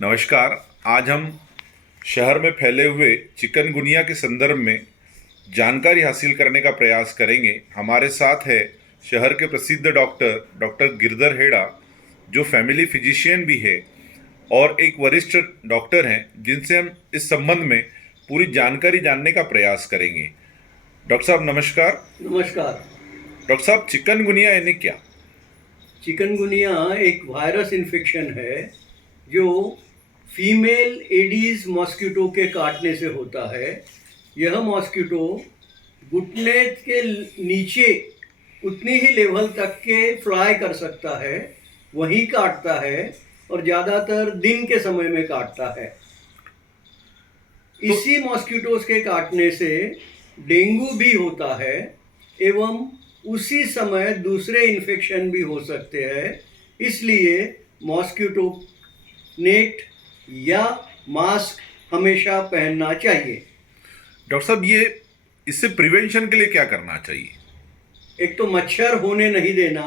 नमस्कार। आज हम शहर में फैले हुए चिकनगुनिया के संदर्भ में जानकारी हासिल करने का प्रयास करेंगे। हमारे साथ है शहर के प्रसिद्ध डॉक्टर गिरधर हेड़ा, जो फैमिली फिजिशियन भी है और एक वरिष्ठ डॉक्टर हैं, जिनसे हम इस संबंध में पूरी जानकारी जानने का प्रयास करेंगे। डॉक्टर साहब नमस्कार। नमस्कार। डॉक्टर साहब, चिकनगुनिया यानी क्या? चिकनगुनिया एक वायरस इन्फेक्शन है जो फीमेल एडीज मॉस्किटो के काटने से होता है। यह मॉस्किटो घुटने के नीचे उतनी ही लेवल तक के फ्लाई कर सकता है, वहीं काटता है और ज़्यादातर दिन के समय में काटता है। इसी मॉस्किटोज के काटने से डेंगू भी होता है एवं उसी समय दूसरे इन्फेक्शन भी हो सकते हैं। इसलिए मॉस्किटो नेट या मास्क हमेशा पहनना चाहिए। डॉक्टर साहब, ये इससे प्रिवेंशन के लिए क्या करना चाहिए? एक तो मच्छर होने नहीं देना,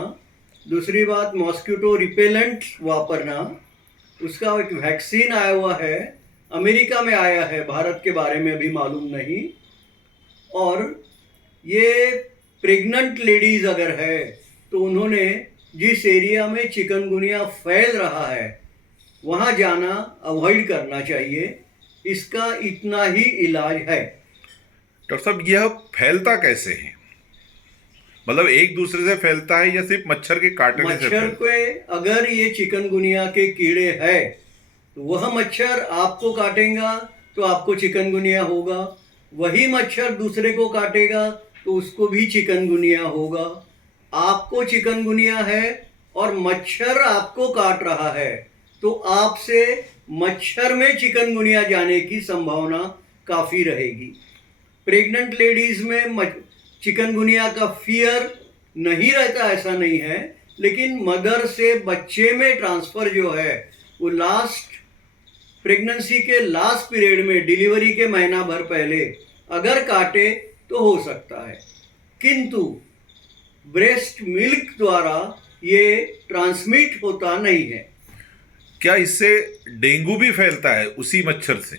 दूसरी बात मॉस्किटो रिपेलेंट वापरना। उसका एक वैक्सीन आया हुआ है, अमेरिका में आया है, भारत के बारे में अभी मालूम नहीं। और ये प्रेग्नेंट लेडीज़ अगर है तो उन्होंने जिस एरिया में चिकनगुनिया फैल रहा है वहाँ जाना अवॉइड करना चाहिए। इसका इतना ही इलाज है। डॉक्टर साहब, यह फैलता कैसे है? मतलब एक दूसरे से फैलता है या सिर्फ मच्छर के काटने से मच्छर फैलता के अगर ये चिकनगुनिया के कीड़े है तो वह मच्छर आपको काटेगा तो आपको चिकनगुनिया होगा, वही मच्छर दूसरे को काटेगा तो उसको भी चिकनगुनिया होगा। आपको चिकनगुनिया है और मच्छर आपको काट रहा है तो आपसे मच्छर में चिकनगुनिया जाने की संभावना काफ़ी रहेगी। प्रेग्नेंट लेडीज़ में चिकनगुनिया का फियर नहीं रहता, ऐसा नहीं है, लेकिन मदर से बच्चे में ट्रांसफ़र जो है वो लास्ट प्रेगनेंसी के लास्ट पीरियड में, डिलीवरी के महीना भर पहले अगर काटे तो हो सकता है, किंतु ब्रेस्ट मिल्क द्वारा ये ट्रांसमिट होता नहीं है। क्या इससे डेंगू भी फैलता है उसी मच्छर से?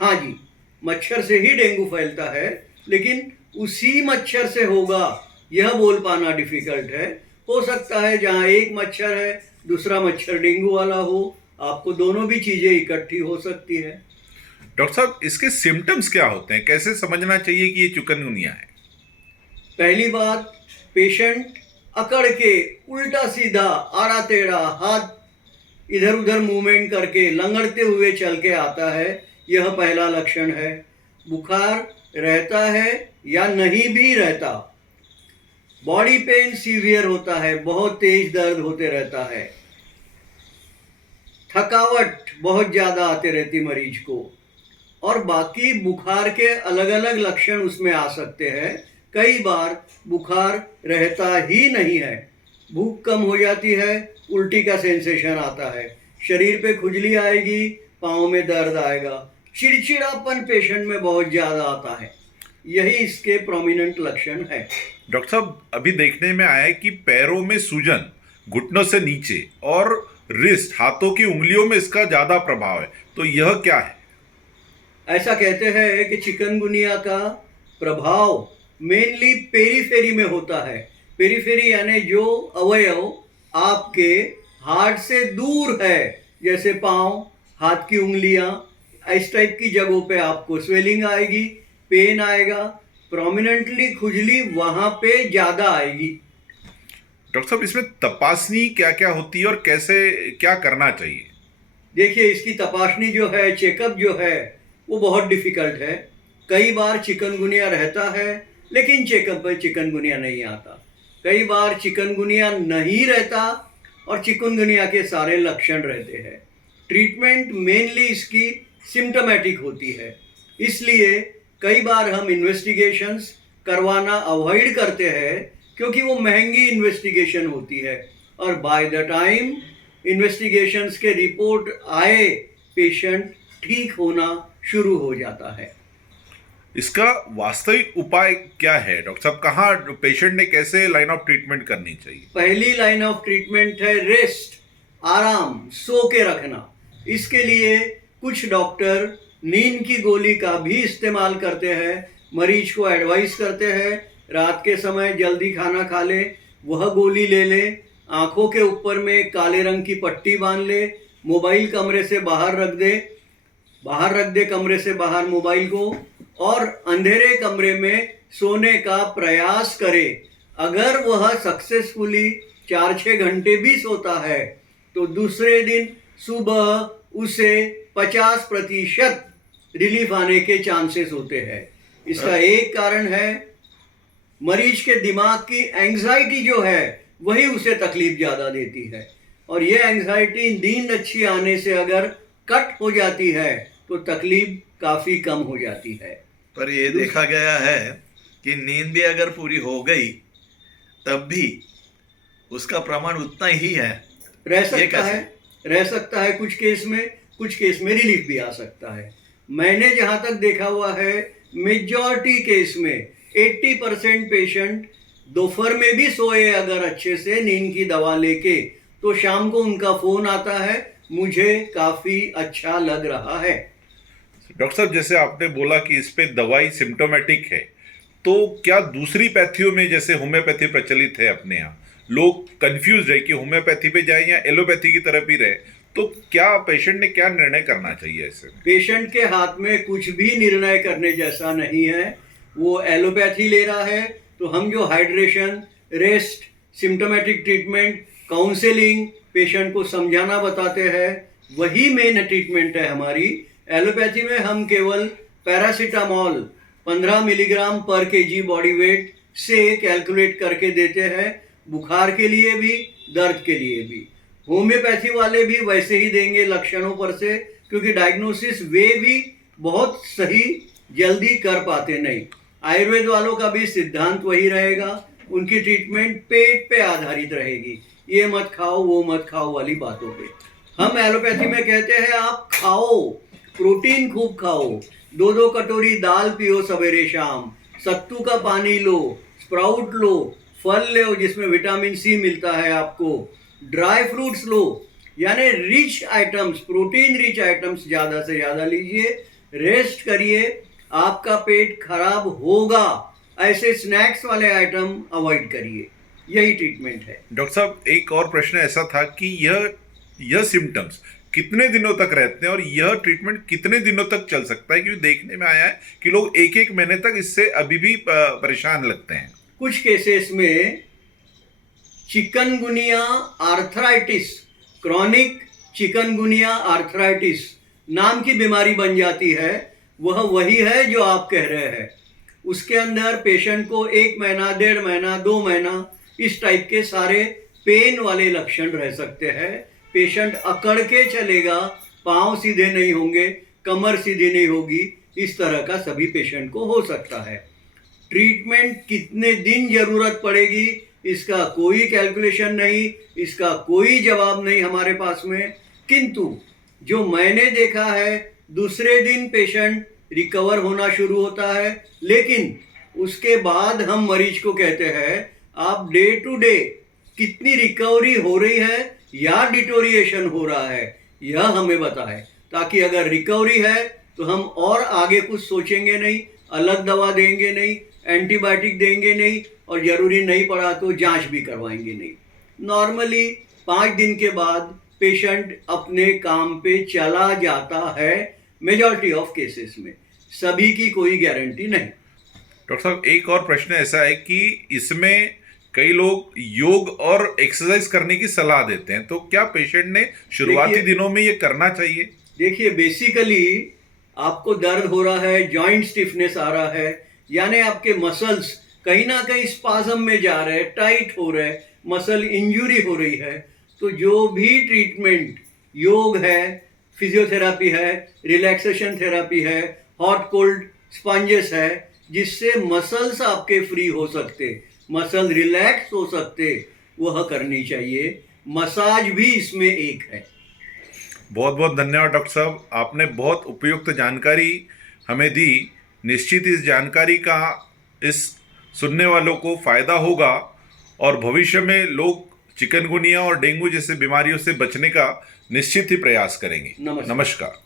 हाँ जी, मच्छर से ही डेंगू फैलता है, लेकिन उसी मच्छर से होगा यह बोल पाना डिफिकल्ट है। हो सकता है जहाँ एक मच्छर है दूसरा मच्छर डेंगू वाला हो, आपको दोनों भी चीज़ें इकट्ठी हो सकती है। डॉक्टर साहब, इसके सिम्टम्स क्या होते हैं? कैसे समझना चाहिए कि ये चिकनगुनिया है? पहली बात, पेशेंट अकड़ के उल्टा सीधा आड़ा टेढ़ा हाथ इधर उधर मूवमेंट करके लंगड़ते हुए चल के आता है, यह पहला लक्षण है। बुखार रहता है या नहीं भी रहता। बॉडी पेन सीवियर होता है, बहुत तेज दर्द होते रहता है। थकावट बहुत ज़्यादा आते रहती मरीज को। और बाकी बुखार के अलग अलग लक्षण उसमें आ सकते हैं। कई बार बुखार रहता ही नहीं है, भूख कम हो जाती है, उल्टी का सेंसेशन आता है, शरीर पे खुजली आएगी, पाँव में दर्द आएगा, चिड़चिड़ापन पेशेंट में बहुत ज़्यादा आता है। यही इसके प्रोमिनेंट लक्षण है। डॉक्टर साहब, अभी देखने में आया है कि पैरों में सूजन, घुटनों से नीचे और रिस्ट, हाथों की उंगलियों में इसका ज़्यादा प्रभाव है, तो यह क्या है? ऐसा कहते हैं कि चिकनगुनिया का प्रभाव मेनली पेरीफेरी में होता है। पेरीफेरी यानी जो अवयव आपके हार्ट से दूर है, जैसे पाँव, हाथ की उंगलियां, इस टाइप की जगहों पे आपको स्वेलिंग आएगी, पेन आएगा, प्रोमिनेंटली खुजली वहाँ पे ज़्यादा आएगी। डॉक्टर साहब, इसमें तपासनी क्या क्या होती है और कैसे क्या करना चाहिए? देखिए, इसकी तपाशनी जो है, चेकअप जो है, वो बहुत डिफ़िकल्ट है। कई बार चिकनगुनिया रहता है लेकिन चेकअप पे चिकनगुनिया नहीं आता। कई बार चिकनगुनिया नहीं रहता और चिकनगुनिया के सारे लक्षण रहते हैं। ट्रीटमेंट मेनली इसकी सिम्टोमेटिक होती है, इसलिए कई बार हम इन्वेस्टिगेशंस करवाना अवॉइड करते हैं क्योंकि वो महंगी इन्वेस्टिगेशन होती है और बाय द टाइम इन्वेस्टिगेशंस के रिपोर्ट आए पेशेंट ठीक होना शुरू हो जाता है। इसका वास्तविक उपाय क्या है डॉक्टर साहब? कहाँ पेशेंट ने कैसे लाइन ऑफ ट्रीटमेंट करनी चाहिए? पहली लाइन ऑफ ट्रीटमेंट है रेस्ट, आराम, सो के रखना। इसके लिए कुछ डॉक्टर नींद की गोली का भी इस्तेमाल करते हैं। मरीज को एडवाइस करते हैं रात के समय जल्दी खाना खा ले, वह गोली ले ले, आंखों के ऊपर में काले रंग की पट्टी बांध ले, मोबाइल कमरे से बाहर रख दे कमरे से बाहर मोबाइल को, और अंधेरे कमरे में सोने का प्रयास करे। अगर वह सक्सेसफुली 4-6 घंटे भी सोता है तो दूसरे दिन सुबह उसे 50% रिलीफ आने के चांसेस होते हैं। इसका एक कारण है मरीज के दिमाग की एंजाइटी जो है वही उसे तकलीफ ज़्यादा देती है, और ये एंजाइटी नींद अच्छी आने से अगर कट हो जाती है तो तकलीफ काफ़ी कम हो जाती है। पर ये देखा गया है कि नींद भी अगर पूरी हो गई तब भी उसका प्रमाण उतना ही है। रह सकता है कुछ केस में रिलीफ भी आ सकता है। मैंने जहाँ तक देखा हुआ है मेजॉरिटी केस में 80% पेशेंट दोपहर में भी सोए अगर अच्छे से नींद की दवा लेके, तो शाम को उनका फोन आता है मुझे काफ़ी अच्छा लग रहा है। डॉक्टर साहब, जैसे आपने बोला कि इस पे दवाई सिम्टोमेटिक है, तो क्या दूसरी पैथियों में जैसे होम्योपैथी प्रचलित है अपने यहाँ, लोग कंफ्यूज रहे कि होम्योपैथी पे जाए या एलोपैथी की तरफ ही रहे, तो क्या पेशेंट ने क्या निर्णय करना चाहिए ऐसे में? पेशेंट के हाथ में कुछ भी निर्णय करने जैसा नहीं है। वो एलोपैथी ले रहा है तो हम जो hydration, rest, symptomatic treatment, counselling, patient को समझाना बताते हैं, वही मेन ट्रीटमेंट है हमारी। एलोपैथी में हम केवल पैरासीटामोल 15 मिलीग्राम पर केजी बॉडी वेट से कैलकुलेट करके देते हैं, बुखार के लिए भी, दर्द के लिए भी। होम्योपैथी वाले भी वैसे ही देंगे लक्षणों पर से, क्योंकि डायग्नोसिस वे भी बहुत सही जल्दी कर पाते नहीं। आयुर्वेद वालों का भी सिद्धांत वही रहेगा, उनकी ट्रीटमेंट पेट पे आधारित रहेगी, ये मत खाओ वो मत खाओ वाली बातों पे। हम एलोपैथी में कहते हैं आप खाओ, प्रोटीन खूब खाओ, 2-2 कटोरी दाल पियो सवेरे शाम, सत्तू का पानी लो, स्प्राउट लो, फल लो जिसमें विटामिन सी मिलता है आपको, ड्राई फ्रूट्स लो, यानी rich items, protein rich items ज़्यादा से ज़्यादा लीजिए, रेस्ट करिए, आपका पेट खराब होगा, ऐसे स्नैक्स वाले आइटम अवॉइड करिए। यही ट्रीटमेंट है। डॉक्टर साहब, एक और प्रश्न ऐसा था कि यह सिम्टम्स कितने दिनों तक रहते हैं और यह ट्रीटमेंट कितने दिनों तक चल सकता है? क्योंकि देखने में आया है कि लोग 1-1 महीने तक इससे अभी भी परेशान लगते हैं। कुछ केसेस में chikungunya arthritis, chronic chikungunya arthritis नाम की बीमारी बन जाती है। वह वही है जो आप कह रहे हैं। उसके अंदर पेशेंट को 1 महीना, 1.5 महीना, 2 महीना इस टाइप के सारे पेन वाले लक्षण रह सकते हैं। पेशेंट अकड़ के चलेगा, पाँव सीधे नहीं होंगे, कमर सीधी नहीं होगी, इस तरह का सभी पेशेंट को हो सकता है। ट्रीटमेंट कितने दिन ज़रूरत पड़ेगी इसका कोई कैलकुलेशन नहीं, इसका कोई जवाब नहीं हमारे पास में। किंतु जो मैंने देखा है, दूसरे दिन पेशेंट रिकवर होना शुरू होता है, लेकिन उसके बाद हम मरीज को कहते हैं आप डे टू डे कितनी रिकवरी हो रही है या डिटोरिएशन हो रहा है, यह हमें बताएं, ताकि अगर रिकवरी है तो हम और आगे कुछ सोचेंगे नहीं, अलग दवा देंगे नहीं, एंटीबायोटिक देंगे नहीं, और ज़रूरी नहीं पड़ा तो जांच भी करवाएंगे नहीं। नॉर्मली 5 दिन के बाद पेशेंट अपने काम पे चला जाता है, मेजॉरिटी ऑफ केसेस में, सभी की कोई गारंटी नहीं। डॉक्टर साहब, एक और प्रश्न ऐसा है कि इसमें कई लोग योग और एक्सरसाइज करने की सलाह देते हैं, तो क्या पेशेंट ने शुरुआती दिनों में ये करना चाहिए? देखिए, बेसिकली आपको दर्द हो रहा है, जॉइंट स्टिफनेस आ रहा है, यानी आपके मसल्स कहीं ना कहीं स्पाज्म में जा रहे हैं, टाइट हो रहे हैं, मसल इंजरी हो रही है, तो जो भी ट्रीटमेंट योग है, फिजियोथेरापी है, रिलैक्सेशन थेरापी है, हॉट कोल्ड स्पंजेस है, जिससे मसल्स आपके फ्री हो सकते, मसल रिलैक्स हो सकते, वह करनी चाहिए। मसाज भी इसमें एक है। बहुत बहुत धन्यवाद डॉक्टर साहब, आपने बहुत उपयुक्त जानकारी हमें दी। निश्चित इस जानकारी का इस सुनने वालों को फ़ायदा होगा और भविष्य में लोग चिकनगुनिया और डेंगू जैसे बीमारियों से बचने का निश्चित ही प्रयास करेंगे। नमस्कार। नमस्कार।